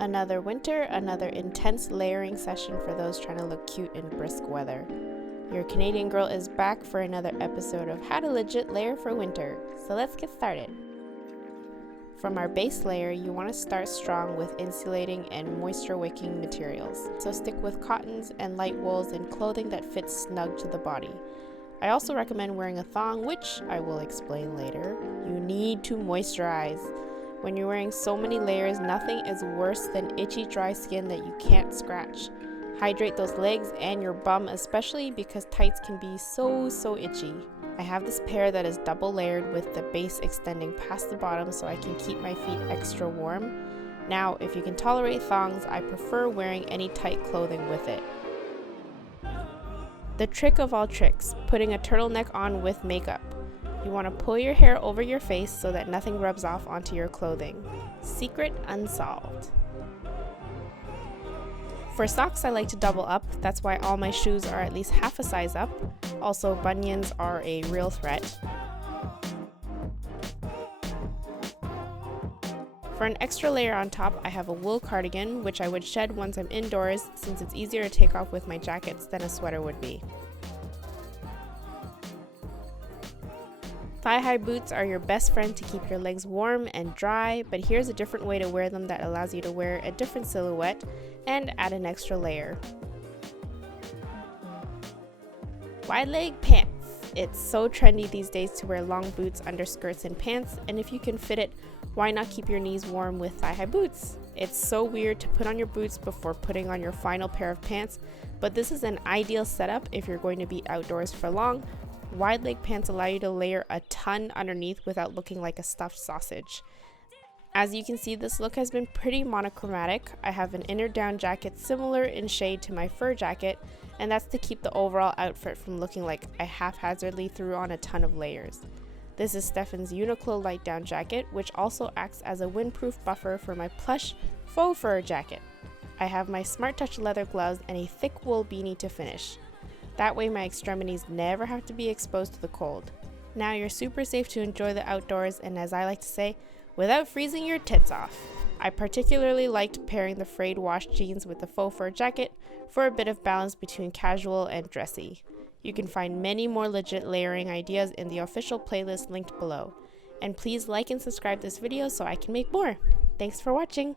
Another winter, another intense layering session for those trying to look cute in brisk weather. Your Canadian girl is back for another episode of How to Legit Layer for Winter, so let's get started. From our base layer, you want to start strong with insulating and moisture-wicking materials, so stick with cottons and light wools and clothing that fits snug to the body. I also recommend wearing a thong, which I will explain later. You need to moisturize. When you're wearing so many layers, nothing is worse than itchy, dry skin that you can't scratch. Hydrate those legs and your bum, especially because tights can be so itchy. I have this pair that is double layered with the base extending past the bottom so I can keep my feet extra warm. Now, if you can tolerate thongs, I prefer wearing any tight clothing with it. The trick of all tricks, putting a turtleneck on with makeup. You want to pull your hair over your face so that nothing rubs off onto your clothing. Secret unsolved. For socks, I like to double up. That's why all my shoes are at least half a size up. Also, bunions are a real threat. For an extra layer on top, I have a wool cardigan, which I would shed once I'm indoors since it's easier to take off with my jackets than a sweater would be. Thigh-high boots are your best friend to keep your legs warm and dry, but here's a different way to wear them that allows you to wear a different silhouette and add an extra layer. Wide leg pants. It's so trendy these days to wear long boots under skirts and pants, and if you can fit it, why not keep your knees warm with thigh-high boots? It's so weird to put on your boots before putting on your final pair of pants, but this is an ideal setup if you're going to be outdoors for long. Wide leg pants allow you to layer a ton underneath without looking like a stuffed sausage. As you can see, this look has been pretty monochromatic. I have an inner down jacket similar in shade to my fur jacket, and that's to keep the overall outfit from looking like I haphazardly threw on a ton of layers. This is Stefan's Uniqlo light down jacket, which also acts as a windproof buffer for my plush faux fur jacket. I have my Smart Touch leather gloves and a thick wool beanie to finish. That way my extremities never have to be exposed to the cold. Now you're super safe to enjoy the outdoors, and as I like to say, without freezing your tits off. I particularly liked pairing the frayed wash jeans with the faux fur jacket for a bit of balance between casual and dressy. You can find many more legit layering ideas in the official playlist linked below. And please like and subscribe this video so I can make more. Thanks for watching!